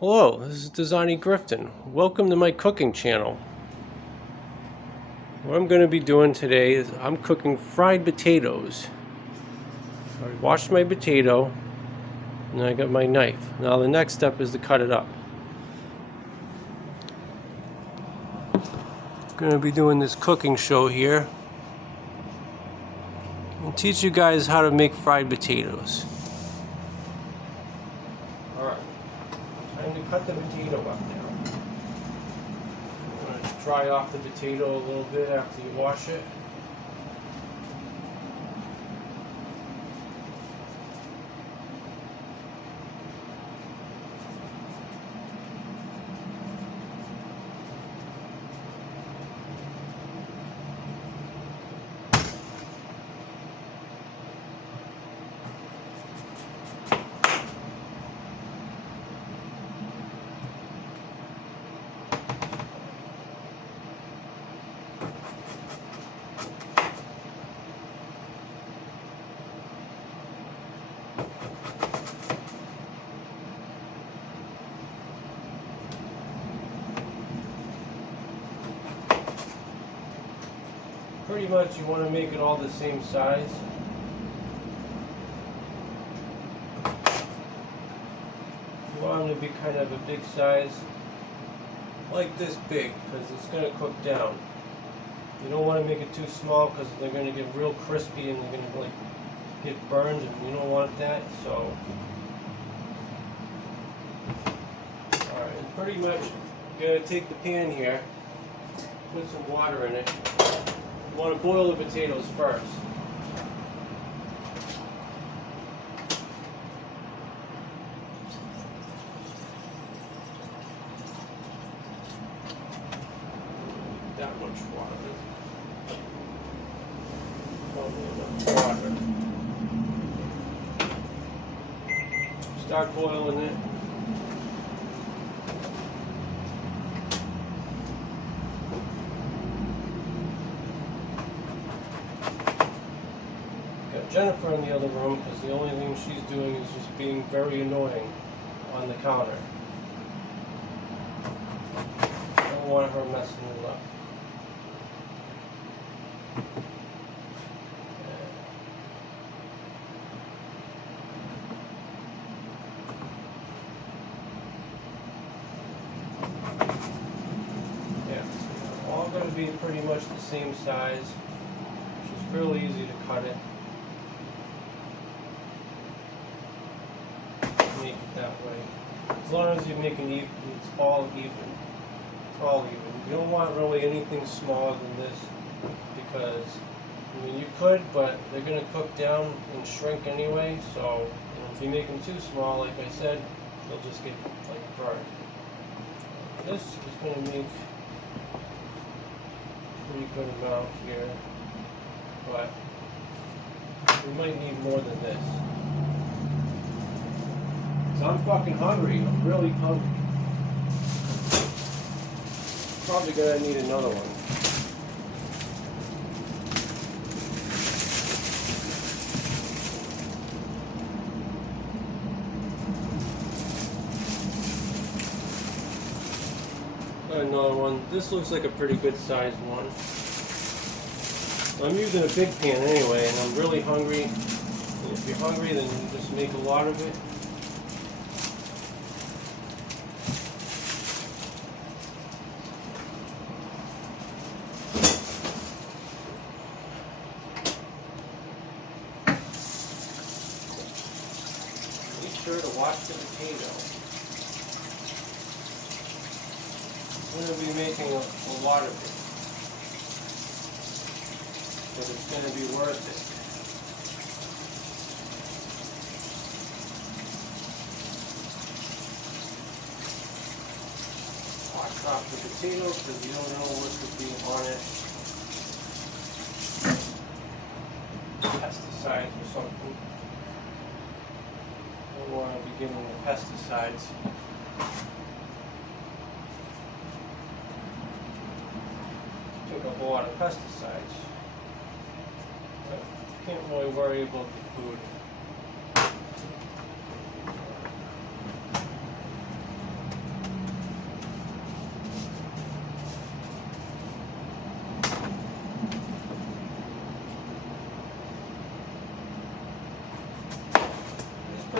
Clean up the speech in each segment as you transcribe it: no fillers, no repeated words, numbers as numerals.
Hello, this is Dezani Grifton. Welcome to my cooking channel. What I'm going to be doing today is I'm cooking fried potatoes. I washed my potato and I got my knife. Now the next step is to cut it up. I'm going to be doing this cooking show here and teach you guys how to make fried potatoes. Alright, time to cut the potato up now. I'm going to dry off the potato a little bit after you wash it. Pretty much you want to make it all the same size. You want them to be kind of a big size, like this big, because it's going to cook down. You don't want to make it too small because they're going to get real crispy and they're going to get burned, and you don't want that. So, alright, and pretty much you're going to take the pan here, put some water in it. You want to boil the potatoes first. That much water. Probably enough water. Start boiling it. Jennifer in the other room because the only thing she's doing is just being very annoying on the counter. I don't want her messing it up. Yeah, so all going to be pretty much the same size, which is really easy to cut it. Make it that way. As long as you make it even, it's all even. It's all even. You don't want really anything smaller than this because, I mean, you could, but they're going to cook down and shrink anyway. So, if you make them too small, like I said, they'll just get like burned. This is going to make a pretty good amount here, but we might need more than this. So I'm fucking hungry. I'm really hungry. Probably gonna need another one. Got another one. This looks like a pretty good sized one. I'm using a big pan anyway, and I'm really hungry. And if you're hungry, then you just make a lot of it. Sure to wash the potato. I'm going to be making a lot of it, but it's going to be worth it. Hot chop the potato because you don't know what could be on it. Pesticides or something. Don't want to be giving the pesticides. Took a whole lot of pesticides. But can't really worry about the food.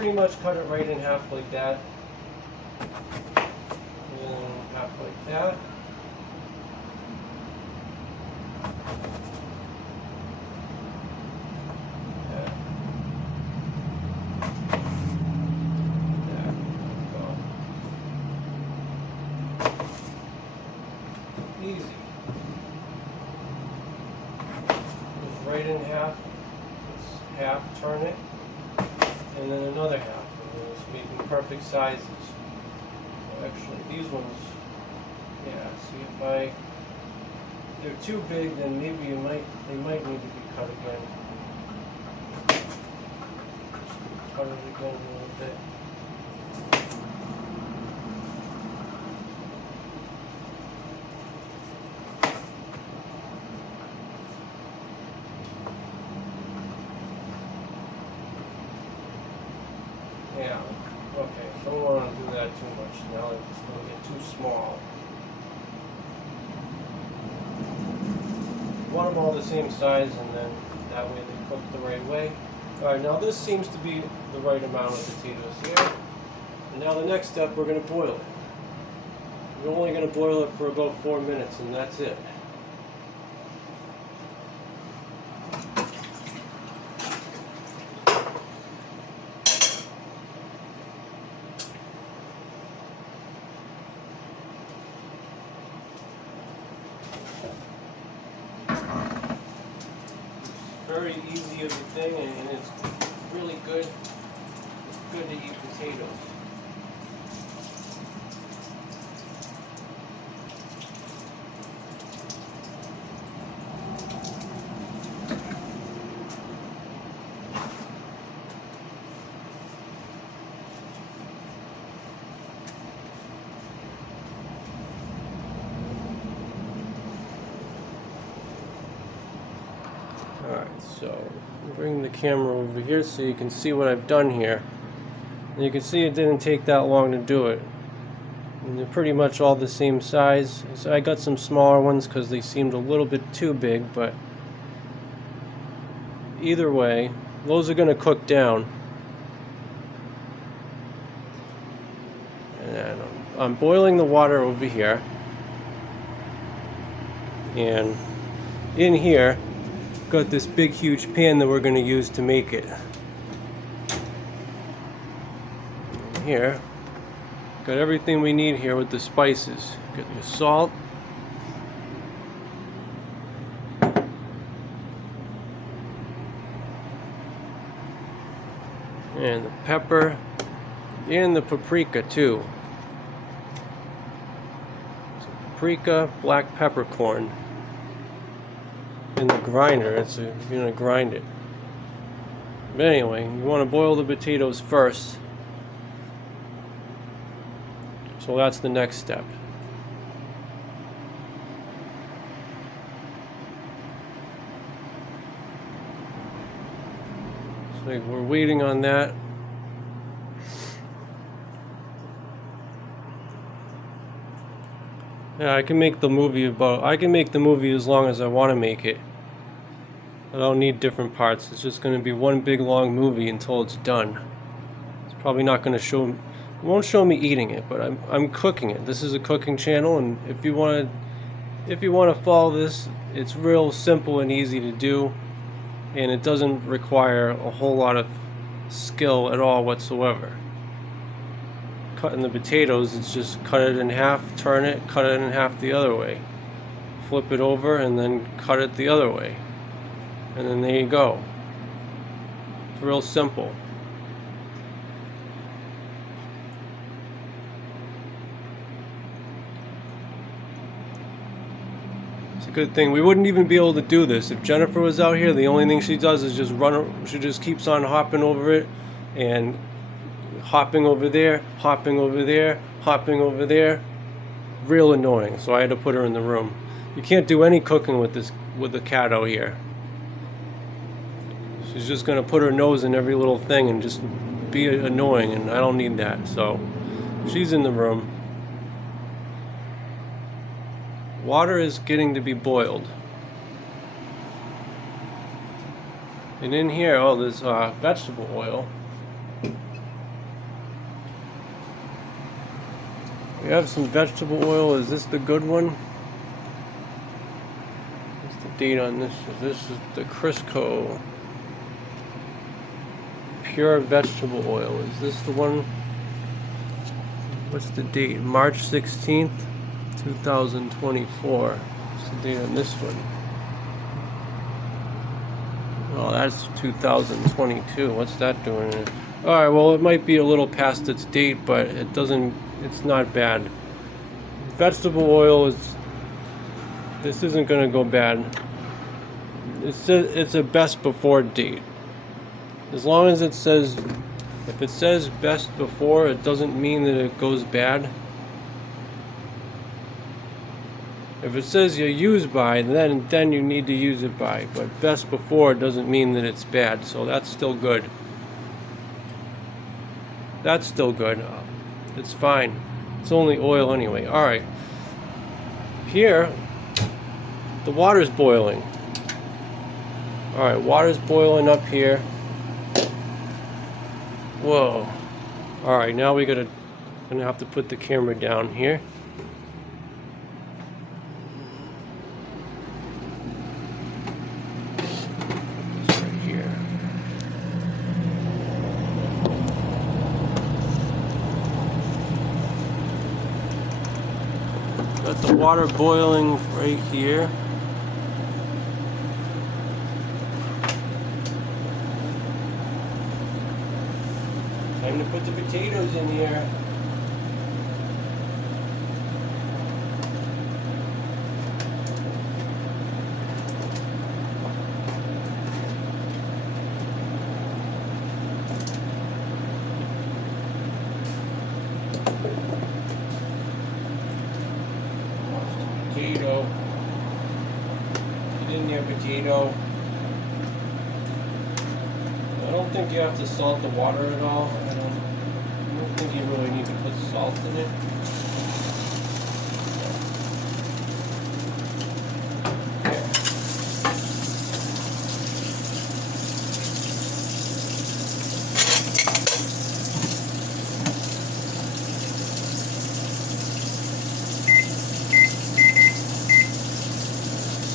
pretty much cut it right in half like that. And half like that. Easy. Just right in half. It's half, turn it, and then another half. And it's making perfect sizes. Actually, these ones, yeah. See if they're too big, then maybe they might need to be cut again. Just cut it again a little bit. Yeah, okay, don't want to do that too much. Now it's going to get too small. You want them all the same size, and then that way they cook the right way. Alright, now this seems to be the right amount of potatoes here. And now the next step, we're going to boil it. We're only going to boil it for about 4 minutes, and that's it. Very easy of a thing, and it's really good. It's good to eat potatoes. Alright, so bring the camera over here so you can see what I've done here. And you can see it didn't take that long to do it. And they're pretty much all the same size. So I got some smaller ones because they seemed a little bit too big, but either way, those are going to cook down. And I'm boiling the water over here. And in here, got this big huge pan that we're going to use to make it. Here, got everything we need here with the spices. Got the salt, and the pepper, and the paprika too. So paprika, black peppercorn. In the grinder, you're gonna grind it. But anyway, you want to boil the potatoes first. So that's the next step. So we're waiting on that. Yeah, I can make the movie as long as I want to make it. I don't need different parts. It's just going to be one big long movie until it's done. It's probably not going to show, it won't show me eating it, but I'm cooking it. This is a cooking channel, and if you want to follow this, it's real simple and easy to do, and it doesn't require a whole lot of skill at all whatsoever. Cutting the potatoes, it's just cut it in half, turn it, cut it in half the other way, flip it over, and then cut it the other way, and then there you go. It's real simple. It's a good thing. We wouldn't even be able to do this if Jennifer was out here. The only thing she does is just she just keeps on hopping over it, and hopping over there, hopping over there, hopping over there. Real annoying, so I had to put her in the room. You can't do any cooking with the cat out here. She's just gonna put her nose in every little thing and just be annoying, and I don't need that. So she's in the room. Water is getting to be boiled. And in here, oh, there's vegetable oil. We have some vegetable oil. Is this the good one? What's the date on this? This is the Crisco pure vegetable oil. Is this the one? What's the date? March 16th, 2024. What's the date on this one? Oh, that's 2022. What's that doing? Alright, well, it might be a little past its date, but it's not bad. Vegetable oil this isn't going to go bad. It's a best before date. As long as if it says best before, it doesn't mean that it goes bad. If it says you use by, then you need to use it by. But best before doesn't mean that it's bad, so that's still good. That's still good. It's fine. It's only oil anyway. Alright. Here, the water's boiling. Alright, water's boiling up here. Whoa. Alright, now gonna have to put the camera down here. Got the water boiling right here. Time to put the potatoes in here. Potato. Get in there, potato. I don't think you have to salt the water at all. I don't think you really need to put salt in it.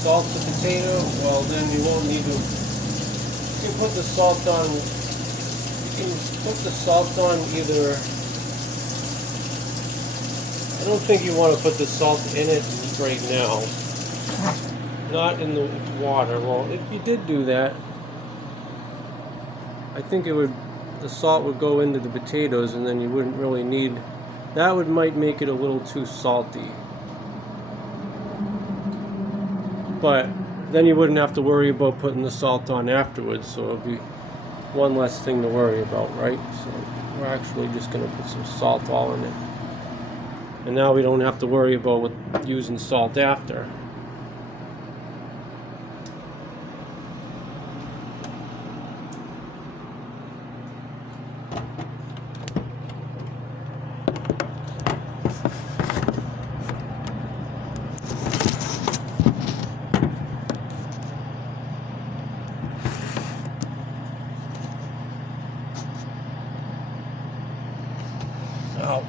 Salt the potato, well then you won't need to. You can put the salt on. You can put the salt on either. I don't think you want to put the salt in it right now. Not in the water. Well, if you did do that, I think the salt would go into the potatoes, and then you wouldn't really need. That might make it a little too salty. But then you wouldn't have to worry about putting the salt on afterwards, so it'll be one less thing to worry about, right? So we're actually just going to put some salt all in it. And now we don't have to worry about using salt after. Oh.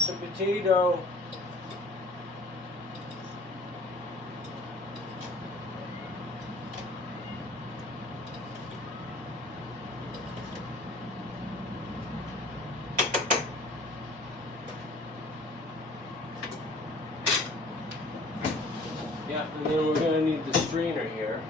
It's a potato. Yeah, and then we're going to need the strainer here.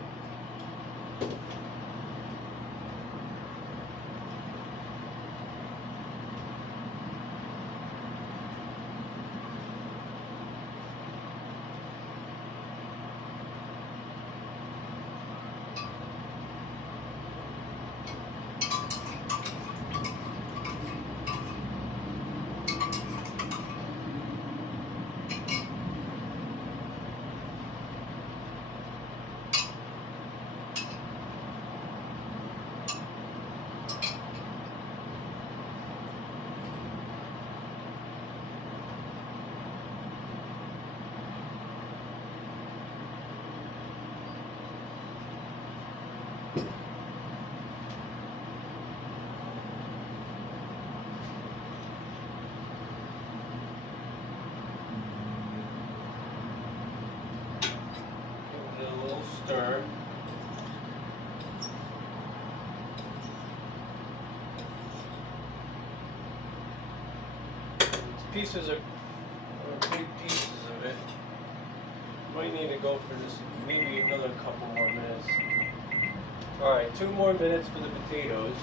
pieces are big pieces of it. Might need to go for this maybe another couple more minutes. Alright, 2 more minutes for the potatoes.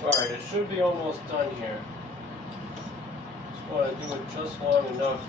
Alright, it should be almost done here. Just want to do it just long enough.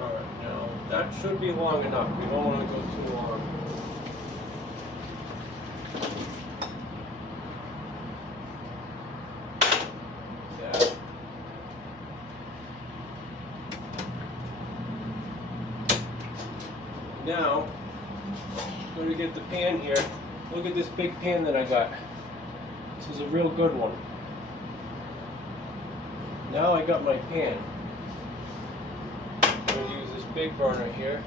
Alright, now that should be long enough. We don't want to go too long. That. Now, I'm going to get the pan here. Look at this big pan that I got. This is a real good one. Now I got my pan. I'm going to use this big burner here.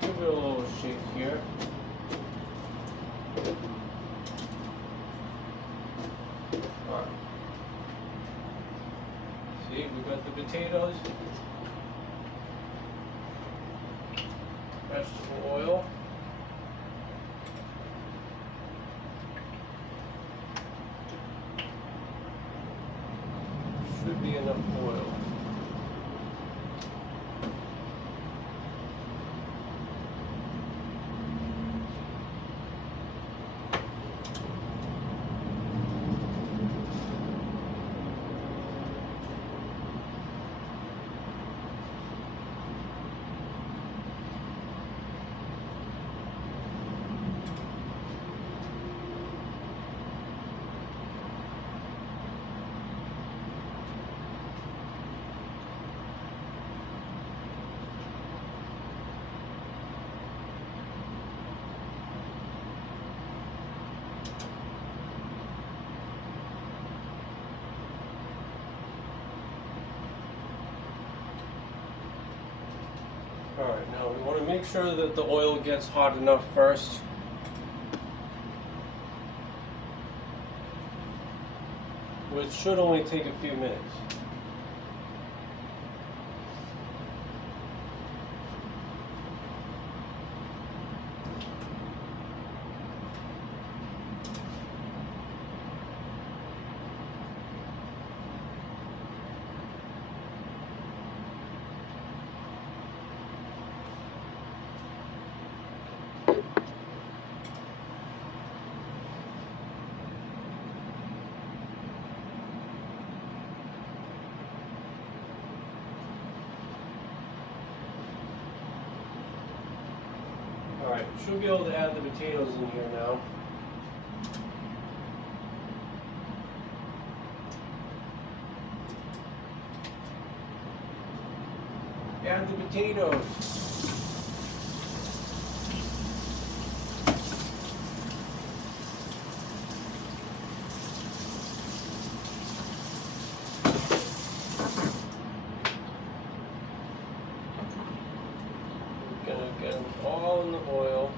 Give it a little shake here. Alright. See, we got the potatoes, vegetable oil, should be enough oil. Alright, now we want to make sure that the oil gets hot enough first. Which should only take a few minutes. Alright, should be able to add the potatoes in here now. Add the potatoes. We're gonna get them all in the oil.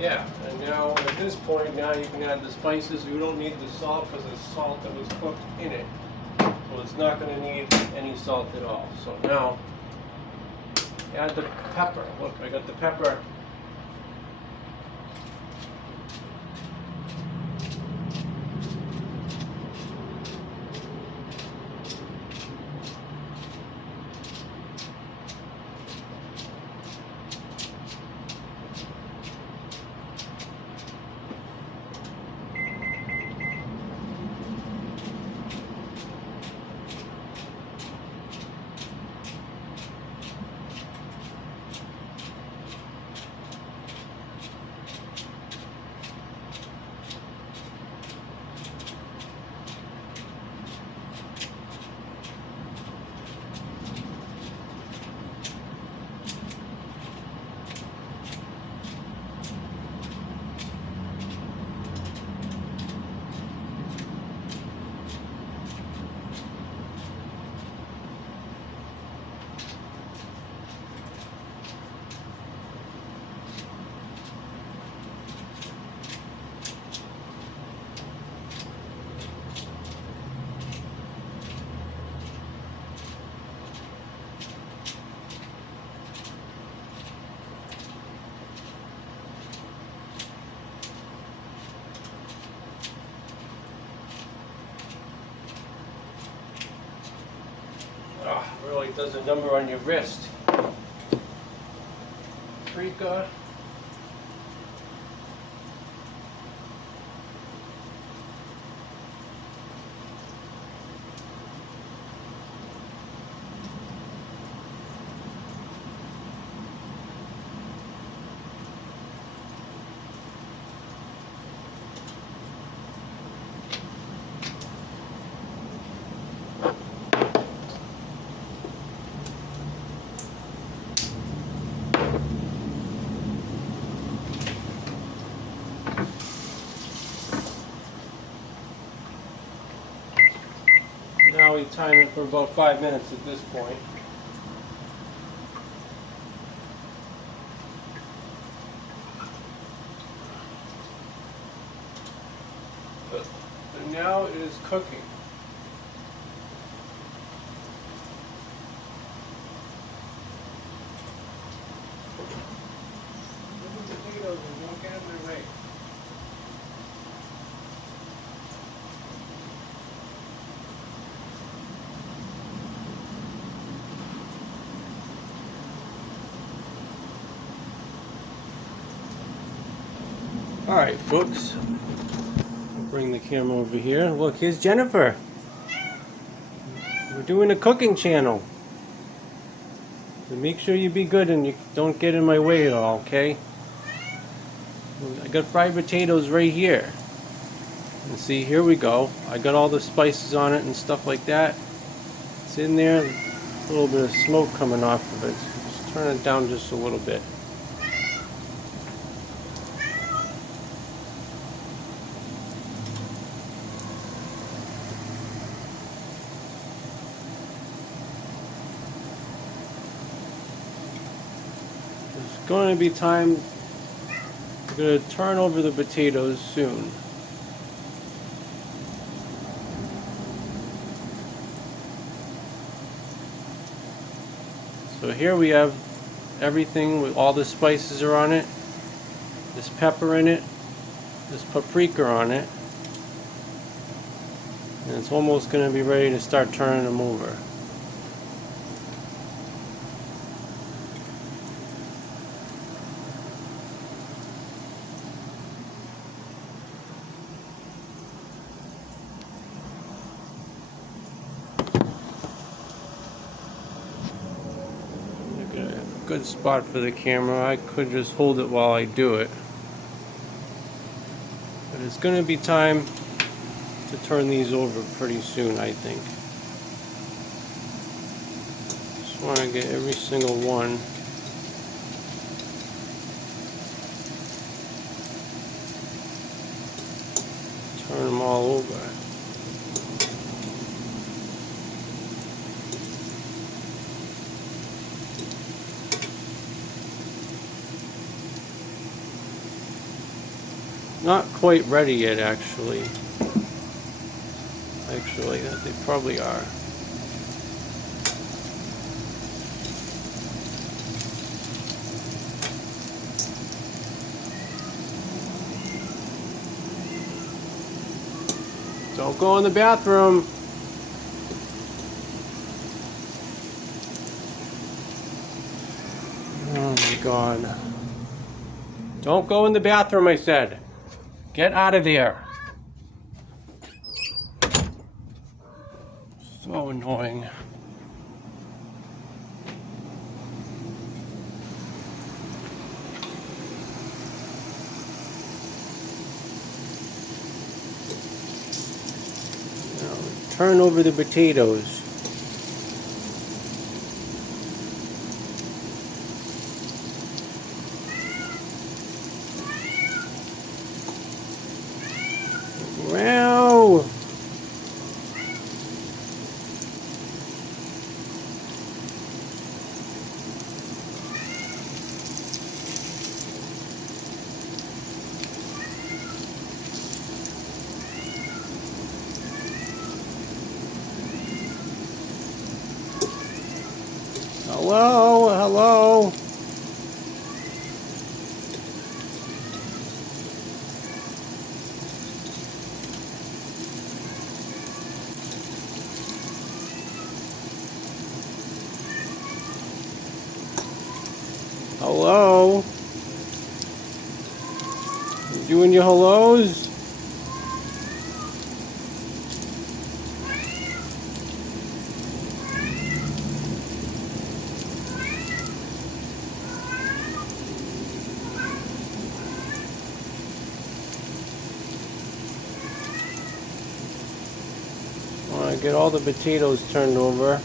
Yeah, and now at this point, now you can add the spices. You don't need the salt because the salt that was cooked in it. So it's not going to need any salt at all. So now, add the pepper. Look, I got the pepper. Really does a number on your wrist. Paprika. Now we time it for about 5 minutes at this point. And now it is cooking. Look at the potatoes and don't get in their way. Alright folks, I'll bring the camera over here. Look, here's Jennifer. We're doing a cooking channel. So make sure you be good and you don't get in my way at all, okay? I got fried potatoes right here. And see, here we go. I got all the spices on it and stuff like that. It's in there. A little bit of smoke coming off of it. So just turn it down just a little bit. It's going to be time. We're going to turn over the potatoes soon. So here we have everything with all the spices are on it. There's pepper in it. There's paprika on it. And it's almost going to be ready to start turning them over. Good spot for the camera. I could just hold it while I do it. But it's going to be time to turn these over pretty soon, I think. Just want to get every single one. Turn them all over. Not quite ready yet, actually. Actually, they probably are. Don't go in the bathroom. Oh my God. Don't go in the bathroom, I said. Get out of there. So annoying. Now, turn over the potatoes. Wow. Hello, hello. Hello? You doing your hellos? I want to get all the potatoes turned over.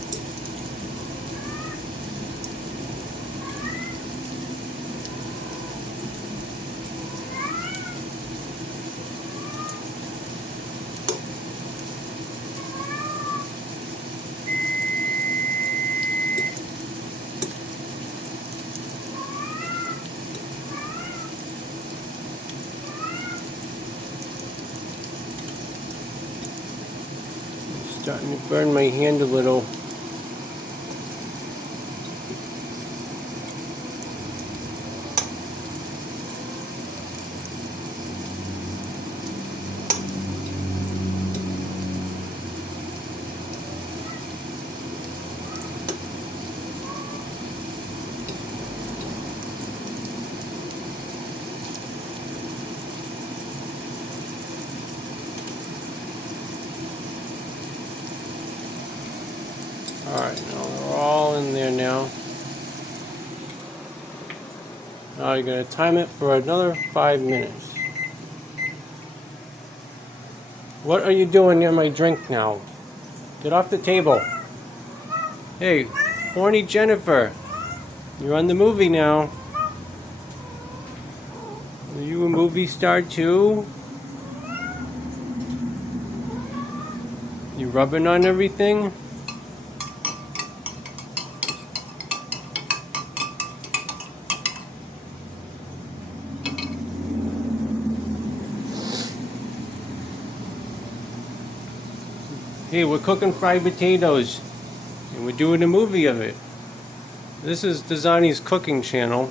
Starting to burn my hand a little. Alright, now they're all in there now. Now you're going to time it for another 5 minutes. What are you doing near my drink now? Get off the table. Hey, horny Jennifer. You're on the movie now. Are you a movie star too? You rubbing on everything? Hey, we're cooking fried potatoes, and we're doing a movie of it. This is Dezani's cooking channel.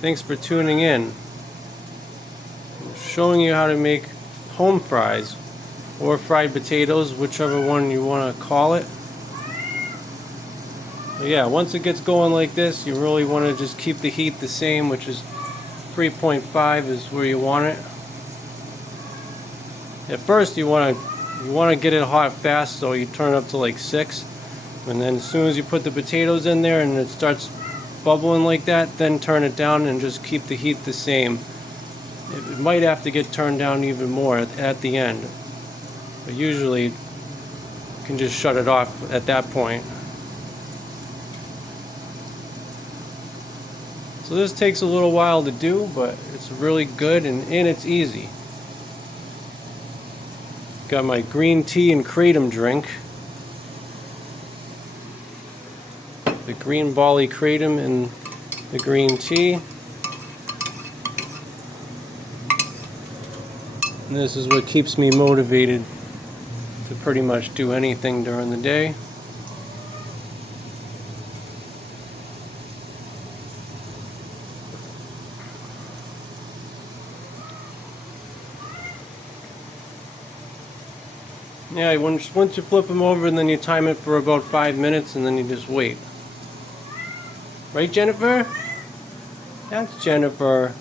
Thanks for tuning in. I'm showing you how to make home fries or fried potatoes, whichever one you want to call it. But yeah, once it gets going like this, you really want to just keep the heat the same, which is 3.5 is where you want it. At first you want to get it hot fast, so you turn it up to like 6. And then as soon as you put the potatoes in there and it starts bubbling like that, then turn it down and just keep the heat the same. It might have to get turned down even more at the end, but usually you can just shut it off at that point. So this takes a little while to do, but it's really good and it's easy. Got my green tea and kratom drink. The green Bali kratom and the green tea. And this is what keeps me motivated to pretty much do anything during the day. Yeah, once you flip them over, and then you time it for about 5 minutes, and then you just wait. Right, Jennifer? That's Jennifer.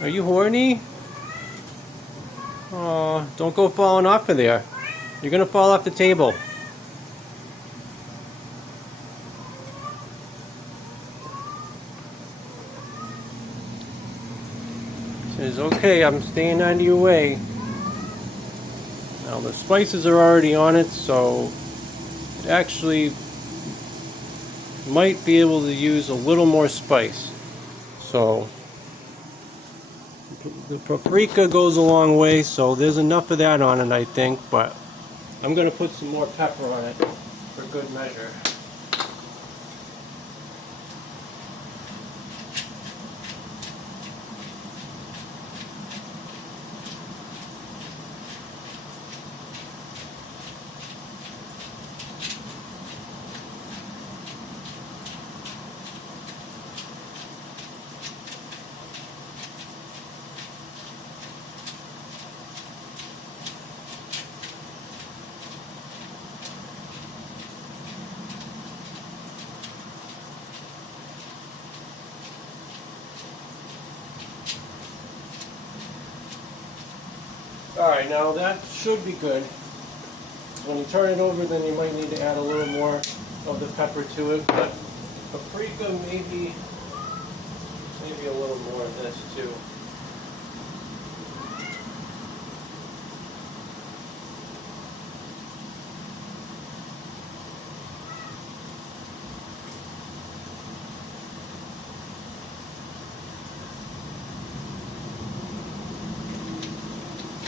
Are you horny? Aw, don't go falling off of there. You're gonna fall off the table. Says, okay, I'm staying out of your way. Now the spices are already on it, so it actually might be able to use a little more spice. So the paprika goes a long way, so there's enough of that on it, I think, but I'm going to put some more pepper on it for good measure. Alright, now that should be good. When you turn it over, then you might need to add a little more of the pepper to it, but paprika maybe a little more of this too.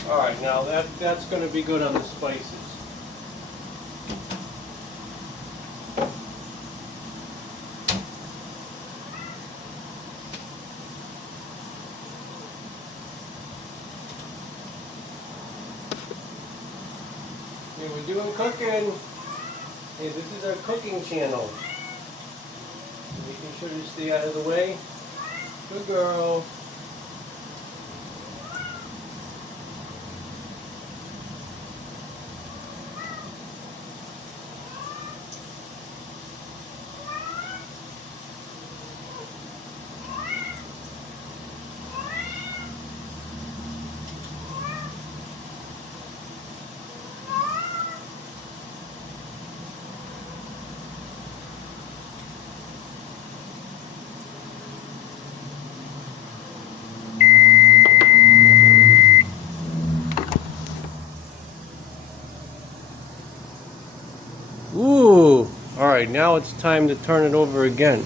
Alright, now that's going to be good on the spices. Okay, we're doing cooking. Hey, this is our cooking channel. Making sure you stay out of the way. Good girl. Ooh! Alright, now it's time to turn it over again.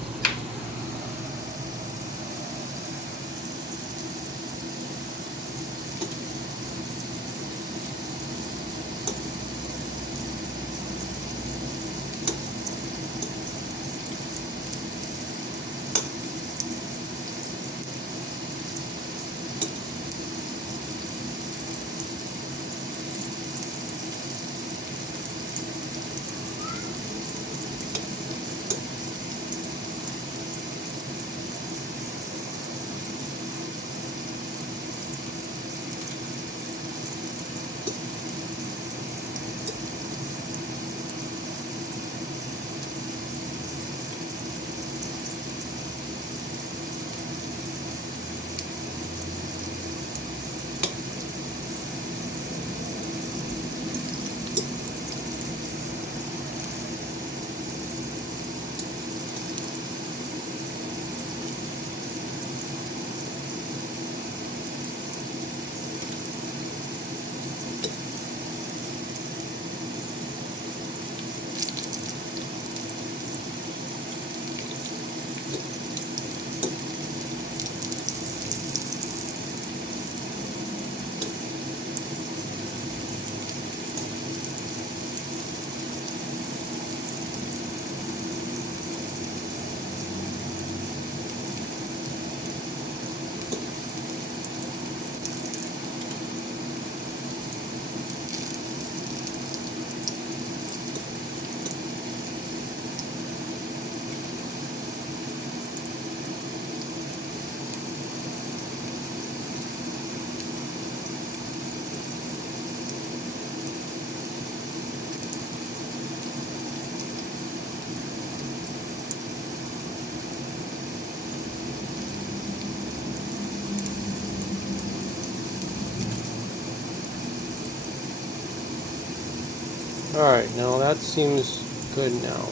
Alright, now that seems good now.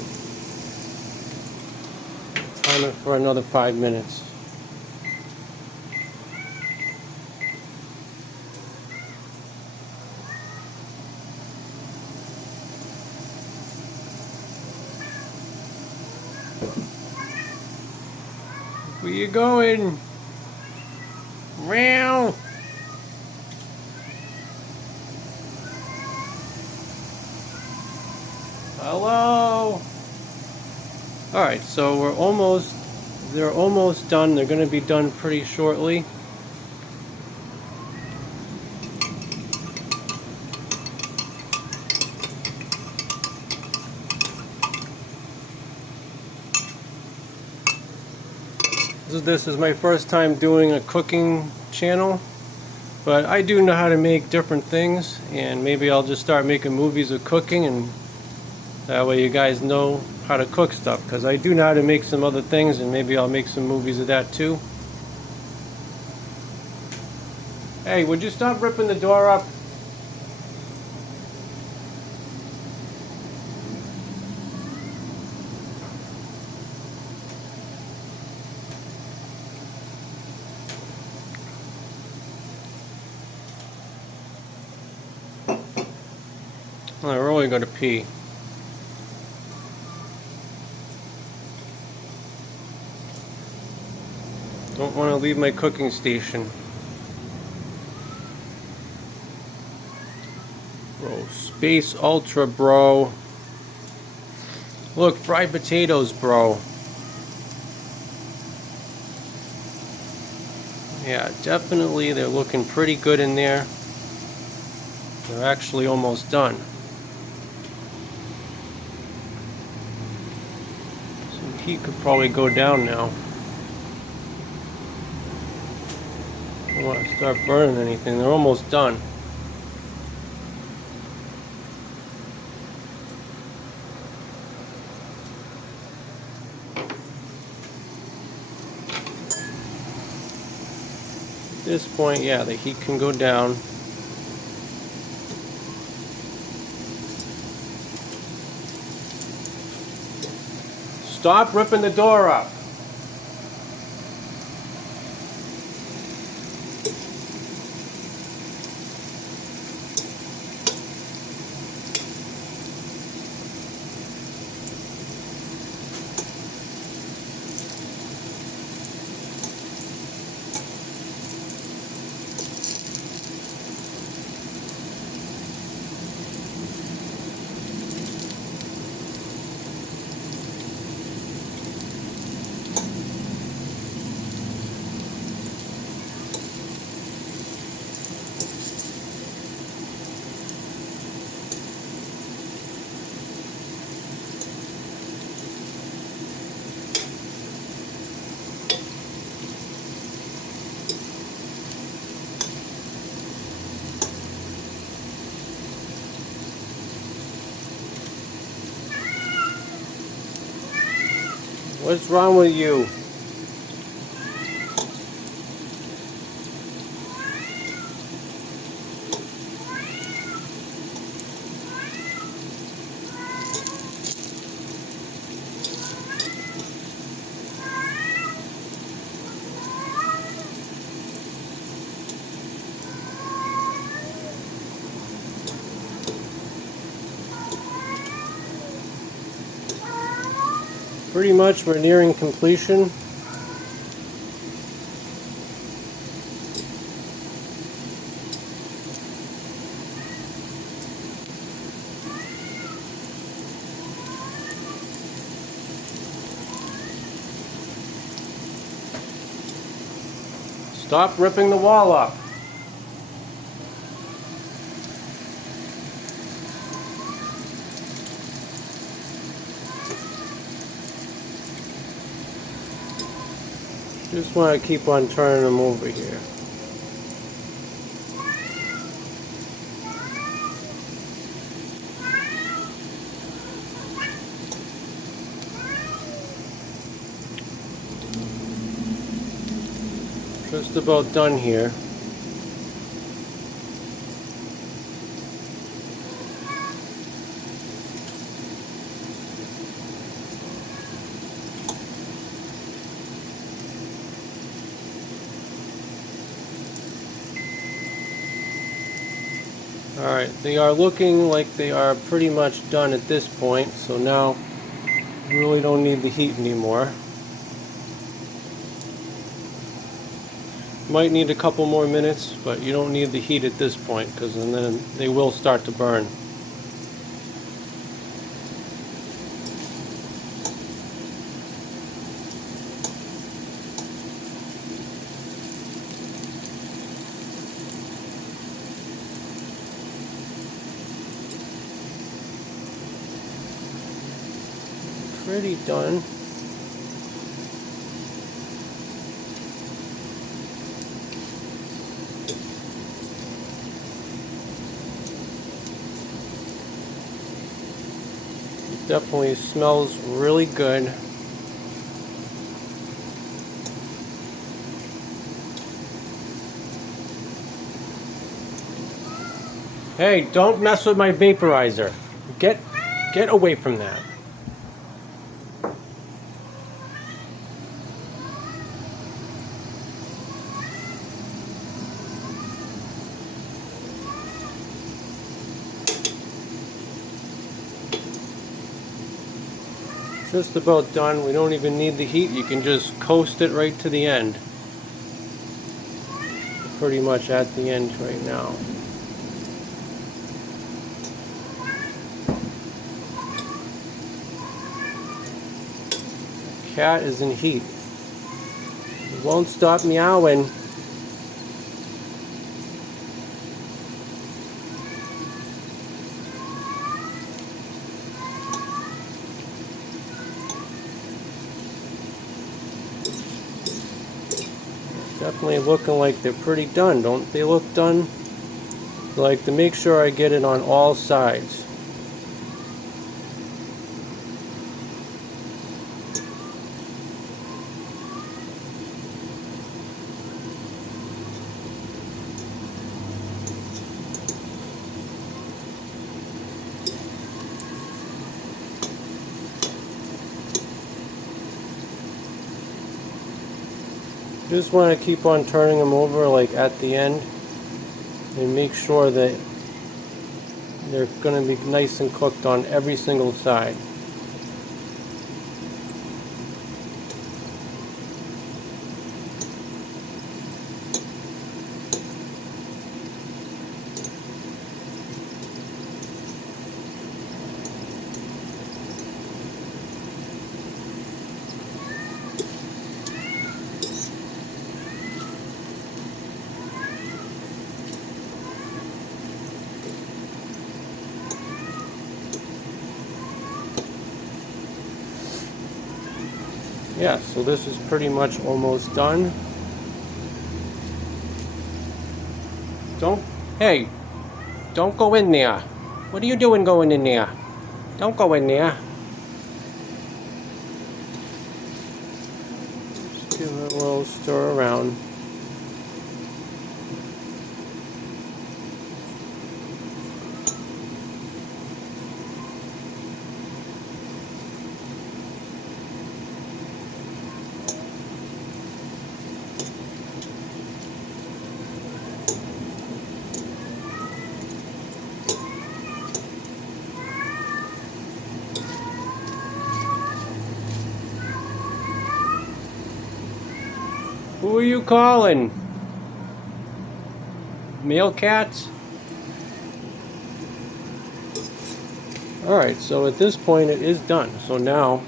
Time it for another 5 minutes. Where you going? Meow. Hello. Alright, so they're almost done. They're going to be done pretty shortly. This is my first time doing a cooking channel, but I do know how to make different things, and maybe I'll just start making movies of cooking, and that way you guys know how to cook stuff, because I do know how to make some other things, and maybe I'll make some movies of that too. Hey, would you stop ripping the door up? Well, we're only going to pee. Don't want to leave my cooking station. Bro, Space Ultra, bro. Look, fried potatoes, bro. Yeah, definitely they're looking pretty good in there. They're actually almost done. Some heat could probably go down now. I don't want to start burning anything. They're almost done. At this point, yeah, the heat can go down. Stop ripping the door up. What's wrong with you? Pretty much we're nearing completion. Stop ripping the wall up. Just want to keep on turning them over here. Just about done here. Alright, they are looking like they are pretty much done at this point, so now you really don't need the heat anymore. Might need a couple more minutes, but you don't need the heat at this point, because then they will start to burn. Pretty done. It definitely smells really good. Hey, don't mess with my vaporizer. Get away from that. Just about done. We don't even need the heat. You can just coast it right to the end. We're pretty much at the end right now. The cat is in heat. It won't stop meowing. Definitely looking like they're pretty done. Don't they look done? I like to make sure I get it on all sides. Just want to keep on turning them over like at the end and make sure that they're going to be nice and cooked on every single side. Yeah, so this is pretty much almost done. Hey, don't go in there. What are you doing going in there? Don't go in there. Just give it a little stir around. Who are you calling? Male cats? Alright, so at this point it is done. So now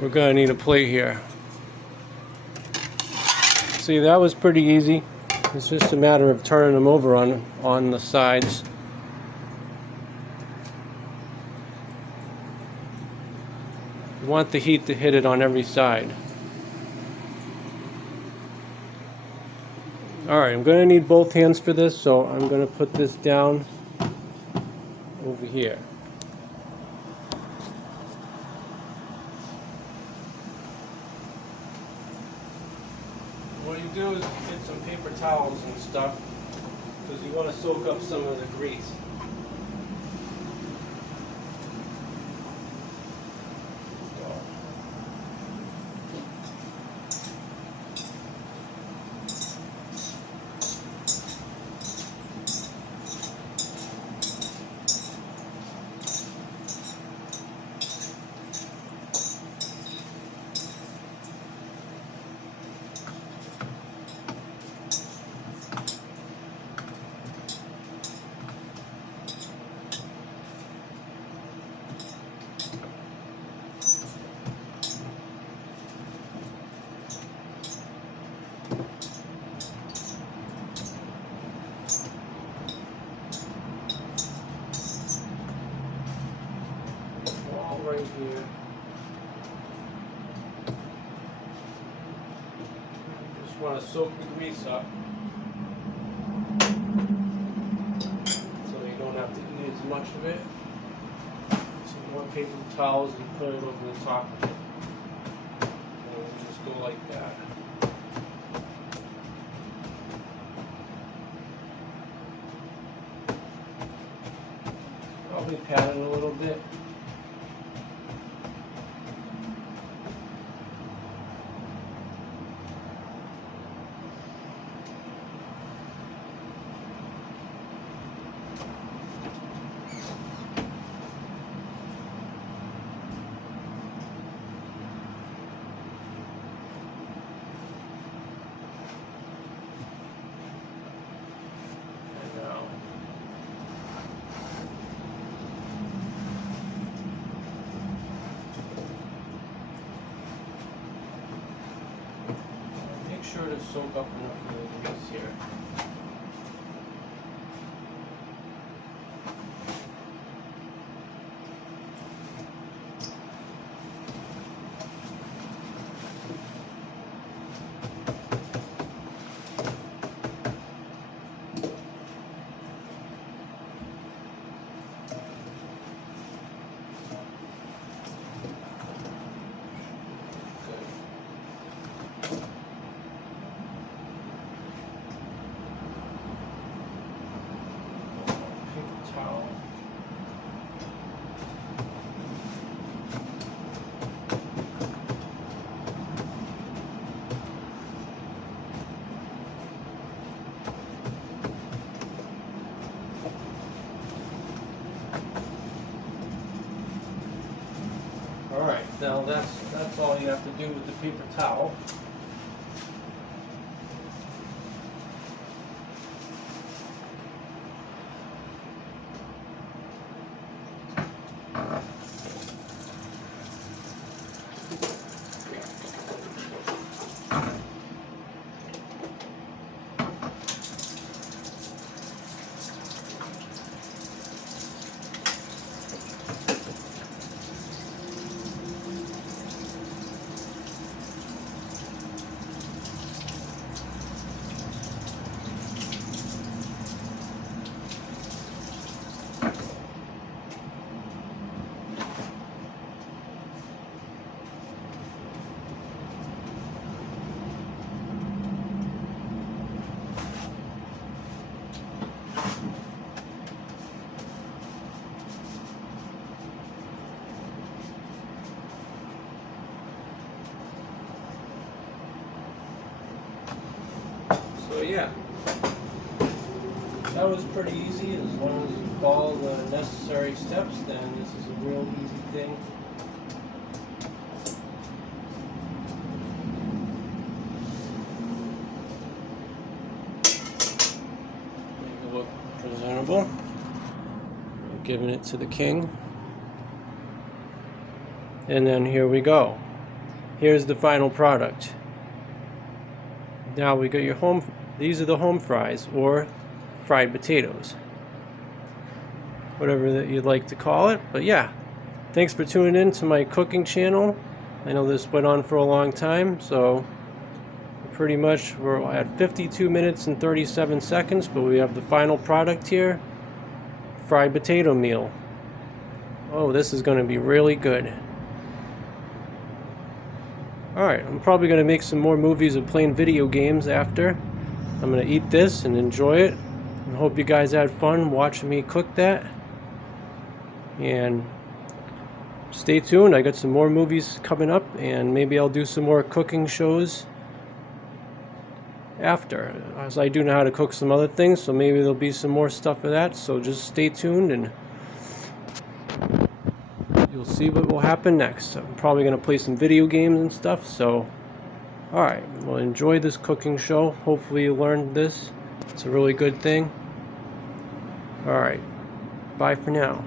we're gonna need a plate here. See, that was pretty easy. It's just a matter of turning them over on the sides. You want the heat to hit it on every side. Alright, I'm going to need both hands for this, so I'm going to put this down over here. What you do is get some paper towels and stuff, because you want to soak up some of the grease. right here. Just want to soak the grease up so you don't have to eat as much of it. Some more paper towels and put it over the top of it. And we'll just go like that. Probably pat it a little bit. Sure to soak up enough of the grease here. Alright, now that's all you have to do with the paper towel. So yeah, that was pretty easy. As long as you follow the necessary steps, then this is a real easy thing. Make it look presentable. Giving it to the king. And then here we go. Here's the final product. Now we got your home, these are the home fries, or fried potatoes. Whatever that you'd like to call it. But yeah, thanks for tuning in to my cooking channel. I know this went on for a long time, so pretty much we're at 52 minutes and 37 seconds, but we have the final product here. Fried potato meal. Oh, this is going to be really good. Alright, I'm probably going to make some more movies of playing video games after. I'm going to eat this and enjoy it. I hope you guys had fun watching me cook that. And stay tuned, I got some more movies coming up, and maybe I'll do some more cooking shows after, as I do know how to cook some other things, so maybe there'll be some more stuff of that. So just stay tuned and you'll see what will happen next. I'm probably going to play some video games and stuff, so alright, well, enjoy this cooking show. Hopefully you learned this. It's a really good thing. Alright, bye for now.